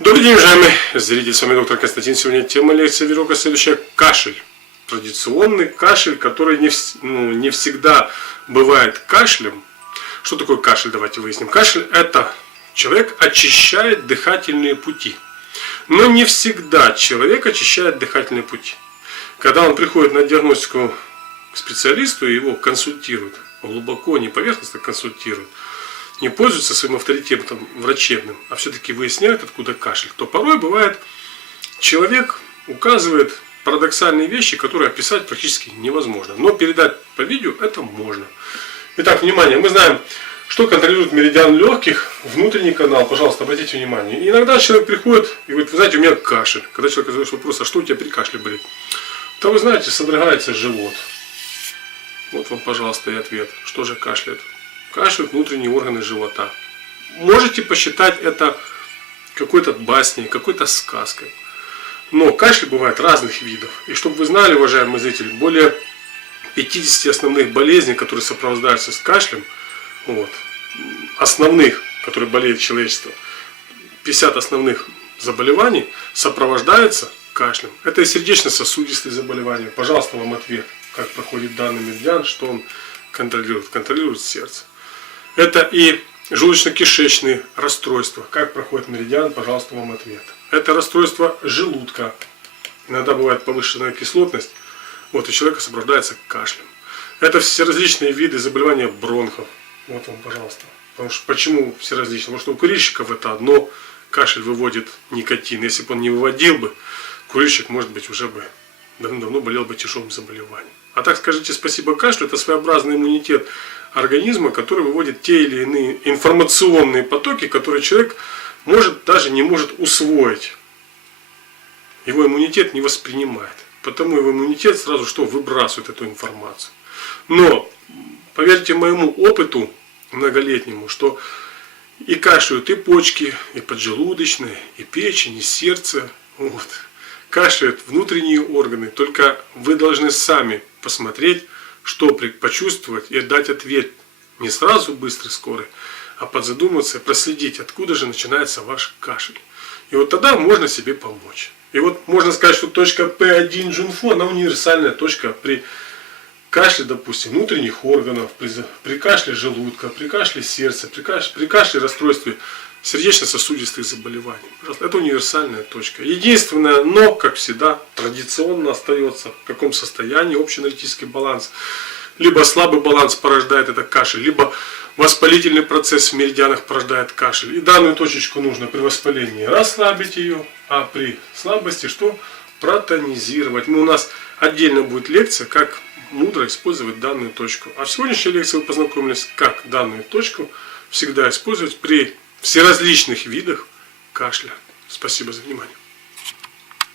Добрый день, уважаемые зрители, с вами доктор Константин. Сегодня тема лекции видеоурока следующая: кашель. Традиционный кашель, который не всегда бывает кашлем. Что такое кашель? Давайте выясним. Кашель – это человек очищает дыхательные пути. Но не всегда человек очищает дыхательные пути. Когда он приходит на диагностику к специалисту и его консультируют, глубоко, не поверхностно консультируют, не пользуются своим авторитетом врачебным, а все-таки выясняют, откуда кашель, то порой бывает, человек указывает парадоксальные вещи, которые описать практически невозможно. Но передать по видео это можно. Итак, внимание, мы знаем, что контролирует меридиан легких, внутренний канал. Пожалуйста, обратите внимание. И иногда человек приходит и говорит: вы знаете, у меня кашель. Когда человек задает вопрос: а что у тебя при кашле болит? То вы знаете, содрогается живот. Вот вам, пожалуйста, и ответ. Что же кашляет? Кашляют внутренние органы живота. Можете посчитать это какой-то басней, какой-то сказкой. Но кашель бывает разных видов. И чтобы вы знали, уважаемые зрители, более 50 основных болезней, которые сопровождаются с кашлем, основных, которые болеет человечество, 50 основных заболеваний сопровождаются кашлем. Это и сердечно-сосудистые заболевания. Пожалуйста, вам ответ, как проходит данный меридиан, что он контролирует. Контролирует сердце. Это и желудочно-кишечные расстройства. Как проходит меридиан, пожалуйста, вам ответ. Это расстройство желудка. Иногда бывает повышенная кислотность. И человек сопровождается кашлем. Это все различные виды заболевания бронхов. Вот вам, пожалуйста. Почему все различные? Потому что у курильщиков это одно. Кашель выводит никотин. Если бы он не выводил бы, курильщик, может быть, уже бы давно болел бы тяжелым заболеванием. А так скажите спасибо кашлю. Это своеобразный иммунитет организма, который выводит те или иные информационные потоки, которые человек даже не может усвоить. Его иммунитет не воспринимает. Потому его иммунитет сразу выбрасывает эту информацию. Но поверьте моему опыту многолетнему, что и кашляют и почки, и поджелудочные, и печень, и сердце. Кашляют внутренние органы. Только вы должны сами посмотреть, что почувствовать, и дать ответ не сразу, быстрый, скорый, а подзадуматься и проследить, откуда же начинается ваш кашель. И тогда можно себе помочь. И можно сказать, что точка P1 Junfo, она универсальная точка при кашле, допустим, внутренних органов, при кашле желудка, при кашле сердца, при кашле расстройстве сердечно-сосудистых заболеваний. Это универсальная точка. Единственное, но, как всегда, традиционно остается, в каком состоянии общий энергетический баланс. Либо слабый баланс порождает этот кашель, либо воспалительный процесс в меридианах порождает кашель. И данную точечку нужно при воспалении расслабить ее, а при слабости протонизировать. У нас отдельно будет лекция, как мудро использовать данную точку. А в сегодняшней лекции вы познакомились, как данную точку всегда использовать при всеразличных видах кашля. Спасибо за внимание.